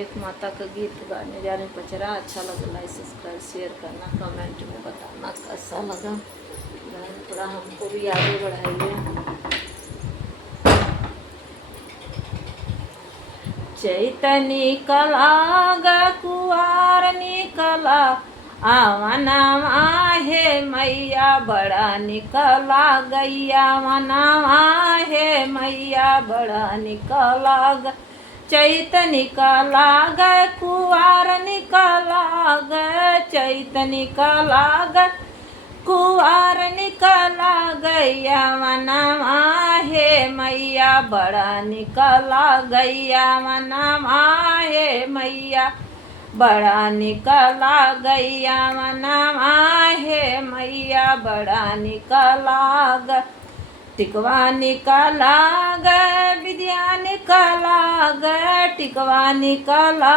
एक माता का गीत गाने जा रहे हैं, पचरा अच्छा लगा, लाइक सब्सक्राइब शेयर करना, कमेंट में बताना कैसा लगा। थोड़ा हमको भी आगे बढ़ाइए। चैतनी कला कुआर निकला आवनामा हे मैया बड़ा निकला गैया वनामा हे मैया बड़ा निकला चैत निकला गए कुआर निकला गए चैत निकला गए कुआर निकला गैया वनमा हे मैया बड़ा निकला गैया वनमा हे मैया बड़ा निकला गैया वनमा हे मैया बड़ा निकला टिकवा निकला गए विद्या निकला गए टिकवा निकला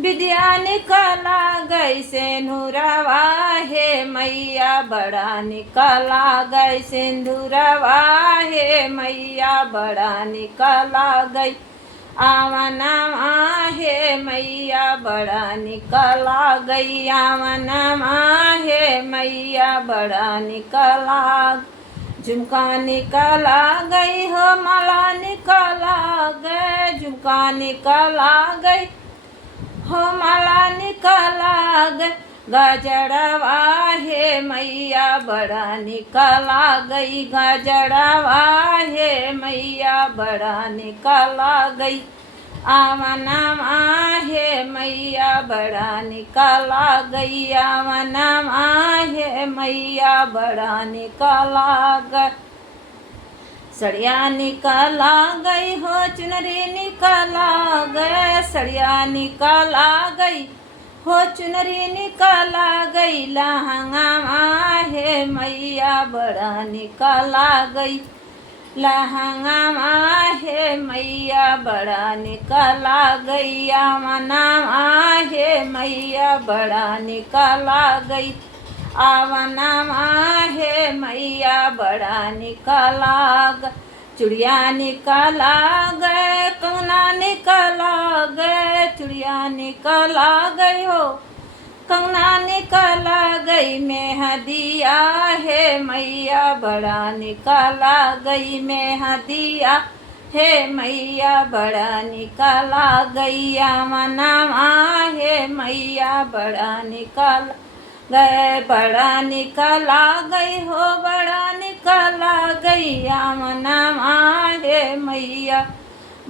विद्या निकला गई सिंदूरवा हे मैया बड़ा निकला गई सिंदूरवा हे मैया बड़ा निकला गई आवनमा हे मैया बड़ा निकला गई आवनमा हे मैया बड़ा निकला झुमका निकला गई हो माला निकला गए झुमका निकला गई हो माला निकला गई गजड़वा हे मैया बड़ा निकला गई गजड़वा हे मैया बड़ा निकला गई आवनमा हे मैया बड़ा निकला गई आवनमा हे मैया बड़ा निकला गई सड़िया निकला गई हो चुनरी निकला गए सड़िया निकला गई हो चुनरी निकला गई लहंगा हे मैया बड़ा निकला गई लहंगा हे मैया बड़ा निकला गई आवनमा हे मैया बड़ा निकला गई आवनमा हे मैया बड़ा निकला चुड़िया निकला गए कंगना निकला गए चुड़िया निकला गई हो कंगना निकला गई मेहदिया हे मैया बड़ा निकला गई मेहदिया हे मैया बड़ा निकला गई आवनमा हे मैया बड़ा निकला गए बड़ा निकला गई हो बड़ा निकला गई आवनमा हे मैया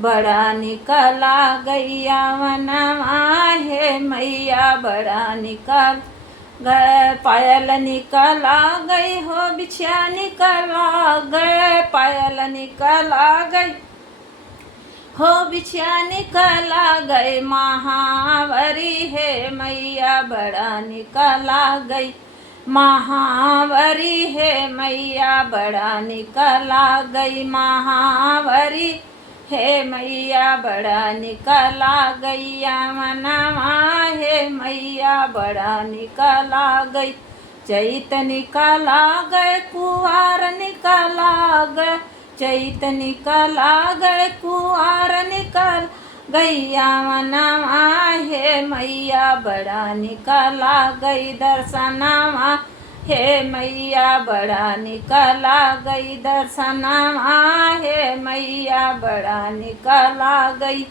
बड़ा निकला गई आवनमा हे मैया बड़ा निकल गए पायल निकला गई हो बिछिया निकला गए पायल निकला गई हो बिछिया निकला गई महावरी हे मैया बड़ा निकला गई महावरी हे मैया बड़ा निकला गई महावरी हे मैया बड़ा निकला गई आवनमा हे मैया बड़ा निकला गई चैत निकला गए कुआर निकला गए चैत निकला गए कुआर निकल गई आवनमा हे मैया बड़ा निकला गई दर्शनमा हे मैया बड़ा निकला गई दर्शनमा हे मैया बड़ा निकला गई